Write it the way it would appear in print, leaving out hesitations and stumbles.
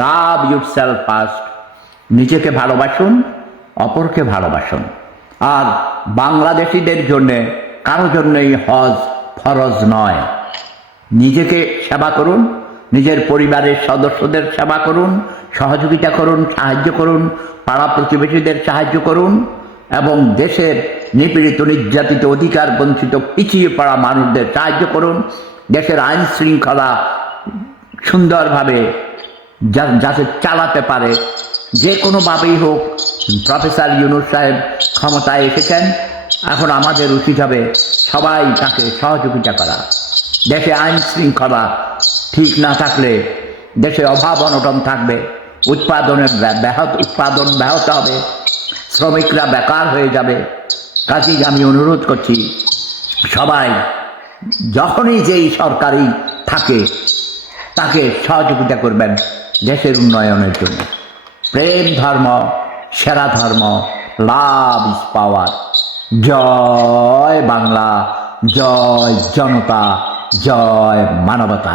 লাভ yourself first, নিজেকে ভালোবাসুন, অপরকে ভালোবাসুন। আর বাংলাদেশিদের জন্যে কারো জন্যই হজ ফরজ নয়। নিজেকে সেবা করুন, নিজের পরিবারের সদস্যদের সেবা করুন, সহযোগিতা করুন, সাহায্য করুন, পাড়া প্রতিবেশীদের সাহায্য করুন এবং দেশের নিপীড়িত, নির্যাতিত, অধিকার বঞ্চিত, পিছিয়ে পড়া মানুষদের সাহায্য করুন। দেশের আইন শৃঙ্খলা সুন্দরভাবে যাতে চালাতে পারে, যে কোনোভাবেই হোক। প্রফেসর ইউনূস সাহেব ক্ষমতায় এসেছেন, এখন আমাদের উচিত হবে সবাই তাকে সহযোগিতা করা। দেশে আইন শৃঙ্খলা ঠিক না থাকলে দেশে অভাব অনটন থাকবে, উৎপাদন ব্যাহত হবে, শ্রমিকরা বেকার হয়ে যাবে। কাজেই আমি অনুরোধ করছি, সবাই যখনই যেই সরকারি থাকে তাকে সহযোগিতা করবেন দেশের উন্নয়নের জন্য। প্রেম ধর্ম সেরা ধর্ম, লাভ ইজ পাওয়ার। জয় বাংলা, জয় জনতা, জয় মানবতা।